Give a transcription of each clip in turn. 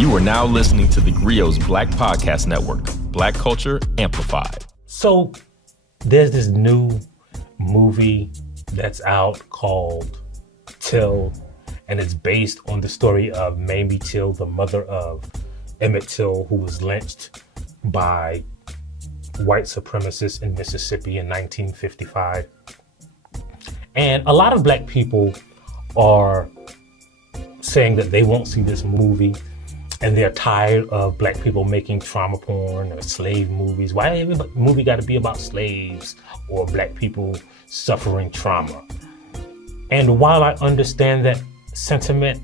You are now listening to TheGrio's Black Podcast Network, Black Culture Amplified. So there's this new movie that's out called Till, and it's based on the story of Mamie Till, the mother of Emmett Till, who was lynched by white supremacists in Mississippi in 1955. And a lot of Black people are saying that they won't see this movie, and they're tired of Black people making trauma porn or slave movies. Why every movie got to be about slaves or Black people suffering trauma? And while I understand that sentiment,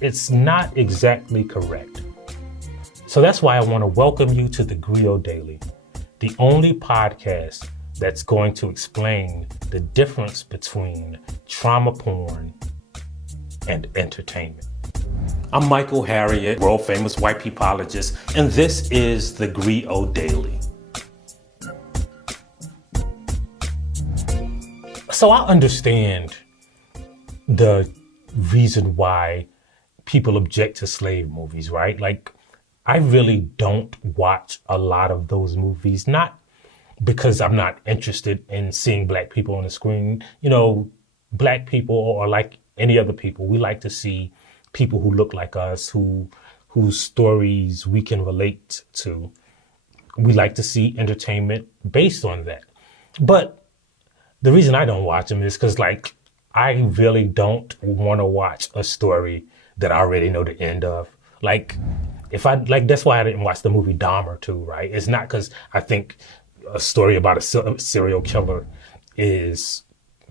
it's not exactly correct. So that's why I want to welcome you to TheGrio Daily, the only podcast that's going to explain the difference between trauma porn and entertainment. I'm Michael Harriot, world famous white peopleologist, and this is TheGrio Daily. So I understand the reason why people object to slave movies, right? Like, I really don't watch a lot of those movies, not because I'm not interested in seeing Black people on the screen. You know, Black people, or like any other people, we like to see people who look like us, whose stories we can relate to. We like to see entertainment based on that. But the reason I don't watch them is because, like, I really don't want to watch a story that I already know the end of. Like, that's why I didn't watch the movie Dahmer too, right? It's not because I think a story about a serial killer is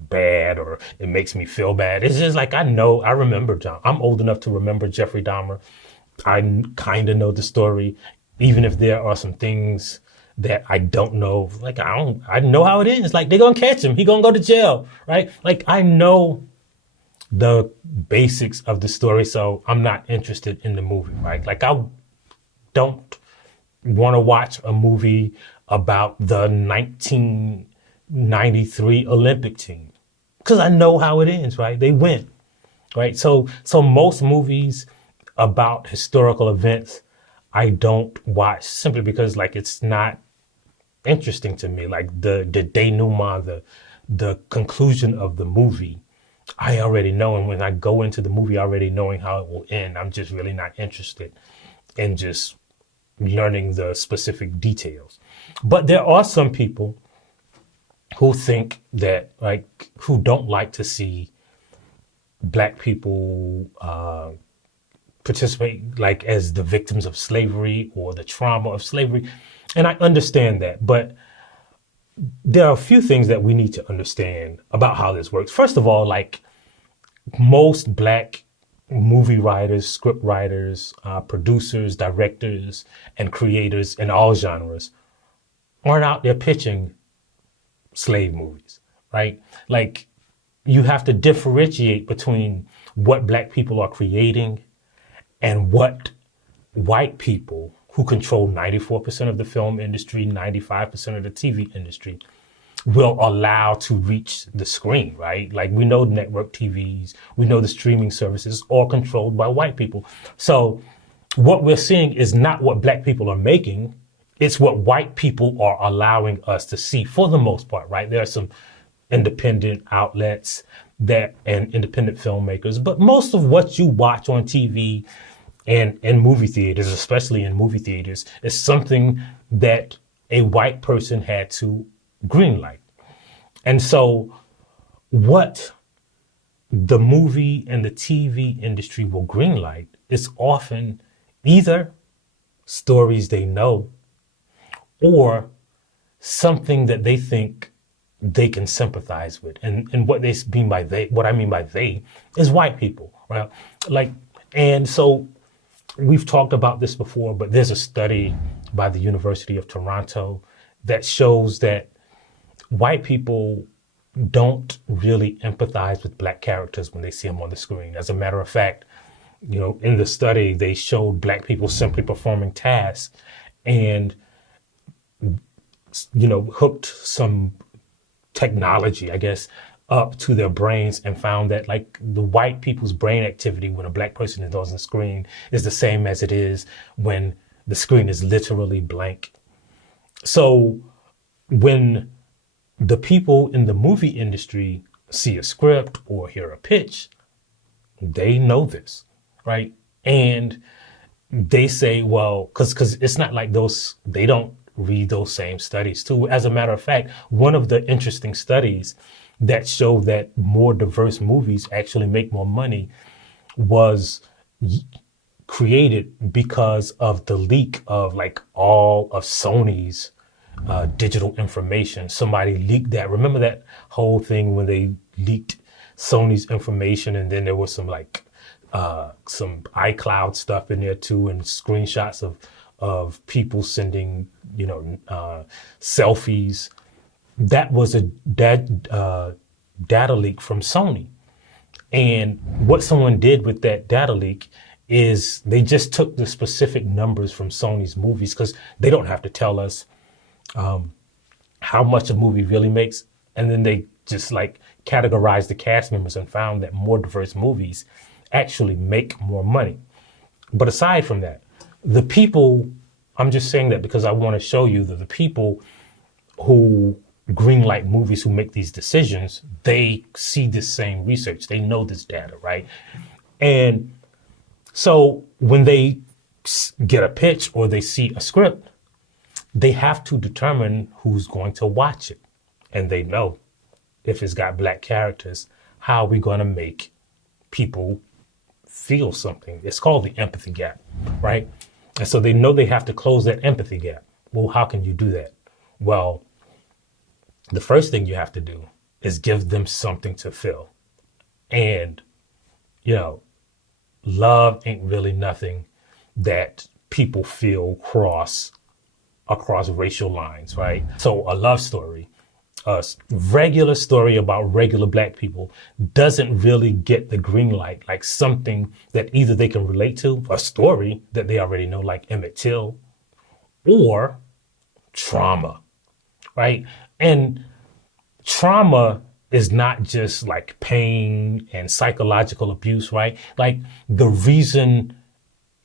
bad or it makes me feel bad. It's just like, I remember John. I'm old enough to remember Jeffrey Dahmer. I kind of know the story, even if there are some things that I don't know. Like, I know how it ends. Like, they're going to catch him. He going to go to jail, right? Like, I know the basics of the story, so I'm not interested in the movie, right? Like, I don't want to watch a movie about the 1993 Olympic team, because I know how it ends, right? They win, right? So most movies about historical events, I don't watch simply because, like, it's not interesting to me. Like, the denouement, the conclusion of the movie, I already know. And when I go into the movie already knowing how it will end, I'm just really not interested in just learning the specific details. But there are some people who think that, like, who don't like to see Black people participate, like, as the victims of slavery or the trauma of slavery. And I understand that, but there are a few things that we need to understand about how this works. First of all, like, most Black movie writers, script writers, producers, directors, and creators in all genres aren't out there pitching slave movies, right? Like, you have to differentiate between what Black people are creating and what white people, who control 94% of the film industry, 95% of the TV industry, will allow to reach the screen, right? Like, we know network TVs, we know the streaming services are controlled by white people. So what we're seeing is not what Black people are making, it's what white people are allowing us to see, for the most part, right? There are some independent outlets and independent filmmakers, but most of what you watch on TV and in movie theaters, especially in movie theaters, is something that a white person had to greenlight. And so what the movie and the TV industry will greenlight is often either stories they know or something that they think they can sympathize with. And what I mean by they is white people, right? Like, and so we've talked about this before, but there's a study by the University of Toronto that shows that white people don't really empathize with Black characters when they see them on the screen. As a matter of fact, you know, in the study, they showed Black people simply performing tasks and, you know, hooked some technology, I guess, up to their brains and found that like the white people's brain activity when a black person is on the screen is the same as it is when the screen is literally blank. So when the people in the movie industry see a script or hear a pitch, they know this, right? And they say, well, because it's not like those, they don't read those same studies too. As a matter of fact, one of the interesting studies that showed that more diverse movies actually make more money was created because of the leak of like all of Sony's digital information. Somebody leaked that. Remember that whole thing when they leaked Sony's information, and then there was some like some iCloud stuff in there too, and screenshots of people sending, selfies. That was a data leak from Sony. And what someone did with that data leak is they just took the specific numbers from Sony's movies, because they don't have to tell us how much a movie really makes. And then they just like categorized the cast members and found that more diverse movies actually make more money. But aside from that, the people, I'm just saying that because I want to show you that the people who greenlight movies, who make these decisions, they see this same research. They know this data, right? And so when they get a pitch or they see a script, they have to determine who's going to watch it. And they know if it's got black characters, how are we going to make people feel something? It's called the empathy gap, right? And so they know they have to close that empathy gap. Well, how can you do that? Well, the first thing you have to do is give them something to feel. And, love ain't really nothing that people feel across racial lines, right? So a love story, a regular story about regular black people, doesn't really get the green light, like something that either they can relate to, a story that they already know, like Emmett Till, or trauma, right? And trauma is not just like pain and psychological abuse, right? Like the reason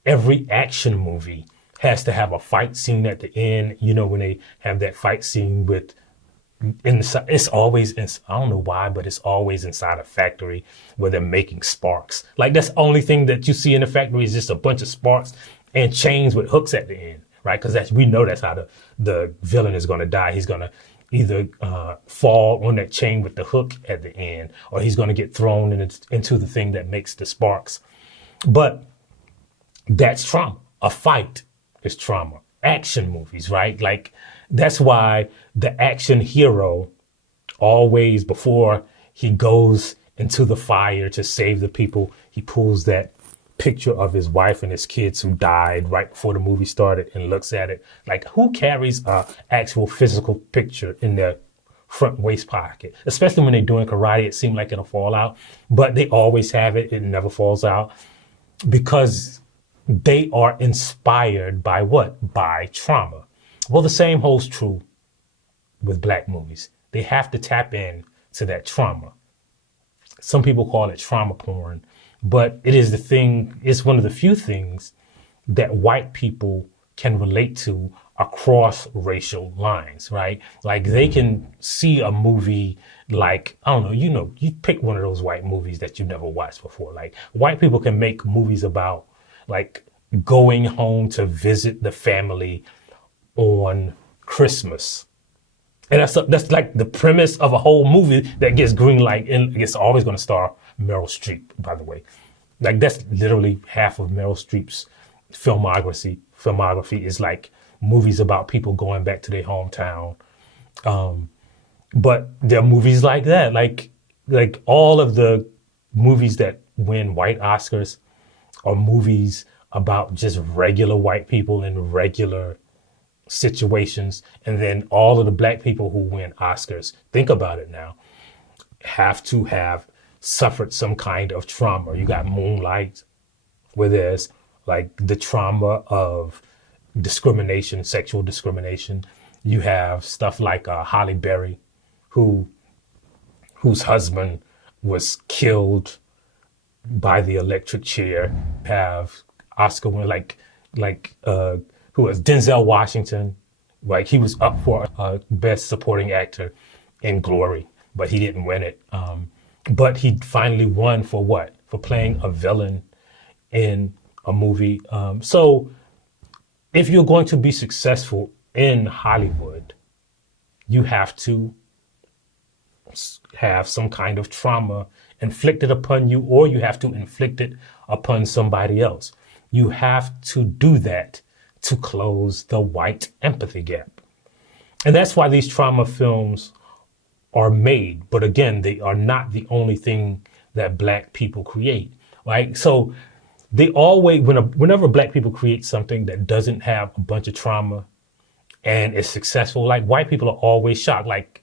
every action movie has to have a fight scene at the end, when they have that fight scene with inside, it's always, I don't know why, but it's always inside a factory where they're making sparks. Like that's the only thing that you see in the factory is just a bunch of sparks and chains with hooks at the end, right? Because we know that's how the villain is going to die. He's going to either fall on that chain with the hook at the end, or he's going to get thrown into the thing that makes the sparks. But that's trauma. A fight is trauma. Action movies, right? Like that's why the action hero always, before he goes into the fire to save the people, he pulls that picture of his wife and his kids who died right before the movie started and looks at it. Like, who carries a actual physical picture in their front waist pocket? Especially when they're doing karate, it seems like it'll fall out, but they always have it. It never falls out because they are inspired by what? By trauma. Well, the same holds true with black movies. They have to tap in to that trauma. Some people call it trauma porn, but it's one of the few things that white people can relate to across racial lines, right? Like they can see a movie like, I don't know, you pick one of those white movies that you've never watched before. Like white people can make movies about like going home to visit the family on Christmas. And that's like the premise of a whole movie that gets green light, and it's always going to star Meryl Streep, by the way. Like that's literally half of Meryl Streep's filmography. Filmography is like movies about people going back to their hometown. But there are movies like that, like all of the movies that win white Oscars are movies about just regular white people in regular situations. And then all of the black people who win Oscars, think about it now, have to have suffered some kind of trauma. You got Moonlight, where there's like the trauma of discrimination, sexual discrimination. You have stuff like Halle Berry, who whose husband was killed by the electric chair. Have Oscar win who was Denzel Washington. Like he was up for best supporting actor in Glory, but he didn't win it. But he finally won for what? For playing a villain in a movie. So if you're going to be successful in Hollywood, you have to have some kind of trauma inflicted upon you, or you have to inflict it upon somebody else. You have to do that to close the white empathy gap. And that's why these trauma films are made. But again, they are not the only thing that Black people create, right? So they always, whenever Black people create something that doesn't have a bunch of trauma and is successful, like white people are always shocked, like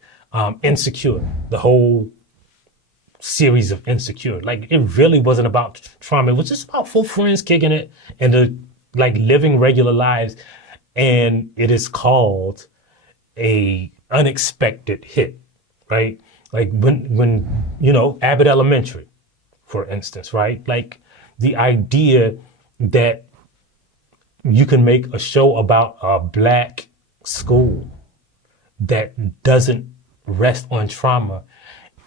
Insecure, the whole series of Insecure. Like it really wasn't about trauma. It was just about four friends kicking it and like living regular lives. And it is called a unexpected hit, right? Like when Abbott Elementary, for instance, right? Like the idea that you can make a show about a Black school that doesn't rest on trauma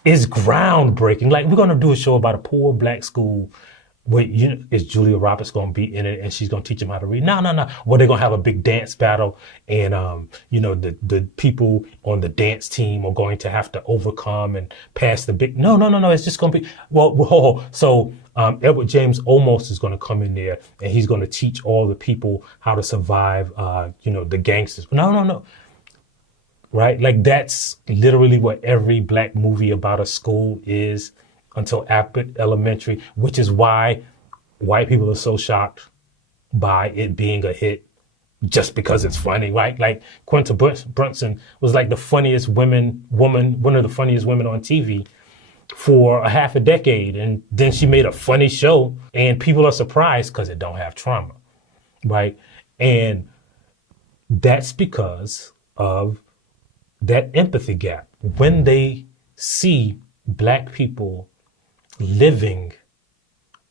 is groundbreaking. Like we're going to do a show about a poor Black school where is Julia Roberts going to be in it and she's going to teach them how to read? No. Well, they're going to have a big dance battle and, the people on the dance team are going to have to overcome and pass the big, no. It's just going to be, so Edward James Olmos is going to come in there and he's going to teach all the people how to survive, the gangsters. No. Right? Like that's literally what every Black movie about a school is until Abbott Elementary, which is why white people are so shocked by it being a hit just because it's funny, right? Like Quinta Brunson was like one of the funniest women on TV for a half a decade. And then she made a funny show and people are surprised because it don't have trauma, right? And that's because of that empathy gap. When they see Black people living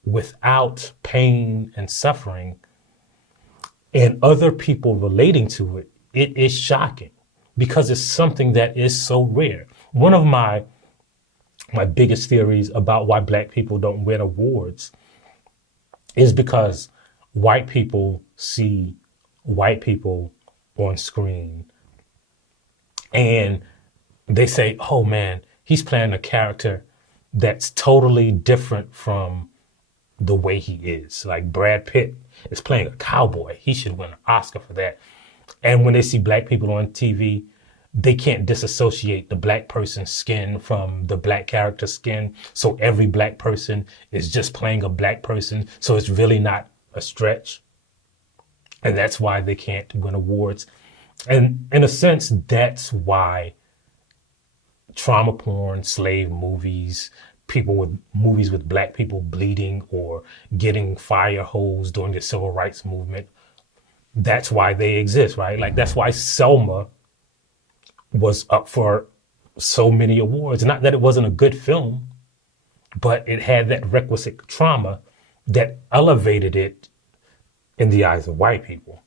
without pain and suffering and other people relating to it, it is shocking because it's something that is so rare. One of my biggest theories about why Black people don't win awards is because white people see white people on screen and they say, oh man, he's playing a character that's totally different from the way he is. Like Brad Pitt is playing a cowboy. He should win an Oscar for that. And when they see Black people on TV, they can't disassociate the Black person's skin from the Black character's skin. So every Black person is just playing a Black person. So it's really not a stretch. And that's why they can't win awards. And in a sense, that's why trauma porn, slave movies, movies with Black people bleeding or getting fire hosed during the civil rights movement, that's why they exist, right? Like that's why Selma was up for so many awards. Not that it wasn't a good film, but it had that requisite trauma that elevated it in the eyes of white people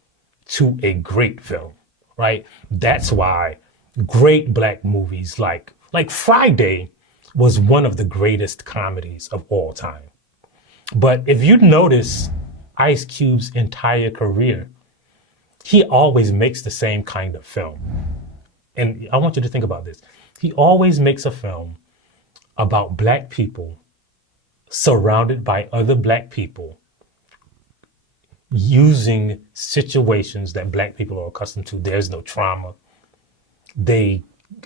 to a great film. Right? That's why great Black movies like Friday was one of the greatest comedies of all time. But if you notice Ice Cube's entire career, he always makes the same kind of film. And I want you to think about this. He always makes a film about Black people surrounded by other Black people using situations that Black people are accustomed to. There's no trauma. They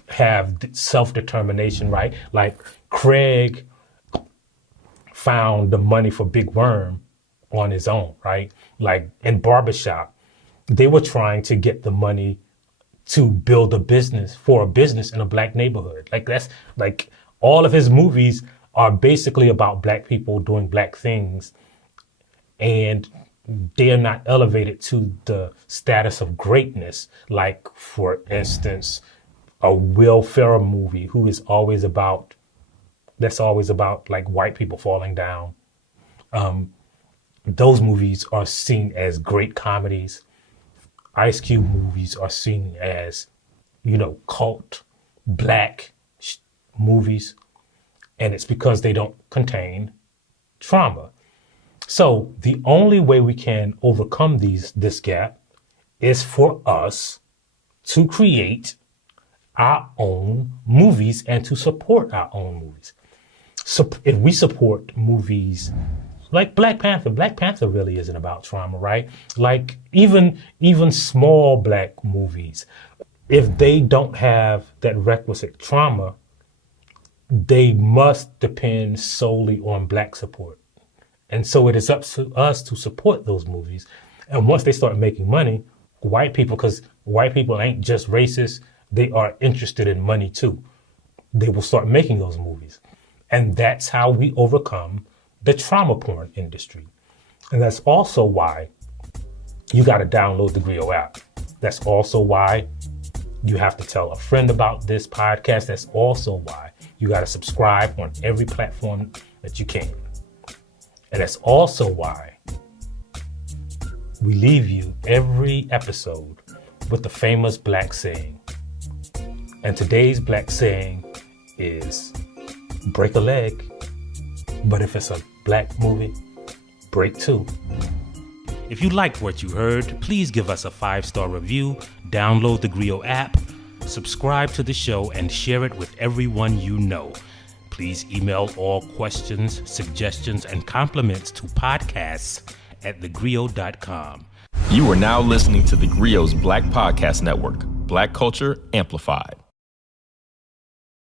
have self-determination, right? Like Craig found the money for Big Worm on his own, right? Like in Barbershop, they were trying to get the money to build a business in a Black neighborhood. Like that's like all of his movies are basically about Black people doing Black things. And they are not elevated to the status of greatness. Like, for instance, a Will Ferrell movie who is always about that's always about like white people falling down. Those movies are seen as great comedies. Ice Cube movies are seen as, cult black movies. And it's because they don't contain trauma. So the only way we can overcome this gap is for us to create our own movies and to support our own movies. So if we support movies like Black Panther really isn't about trauma, right? Like even small black movies, if they don't have that requisite trauma, they must depend solely on black support. And so it is up to us to support those movies. And once they start making money, because white people ain't just racist, they are interested in money too. They will start making those movies. And that's how we overcome the trauma porn industry. And that's also why you got to download the TheGrio app. That's also why you have to tell a friend about this podcast. That's also why you got to subscribe on every platform that you can. And that's also why we leave you every episode with the famous black saying. And today's black saying is break a leg, but if it's a black movie, break two. If you liked what you heard, please give us a 5-star review, download the TheGrio app, subscribe to the show, and share it with everyone you know. Please email all questions, suggestions, and compliments to podcasts@thegrio.com. You are now listening to TheGrio's Black Podcast Network, Black Culture Amplified.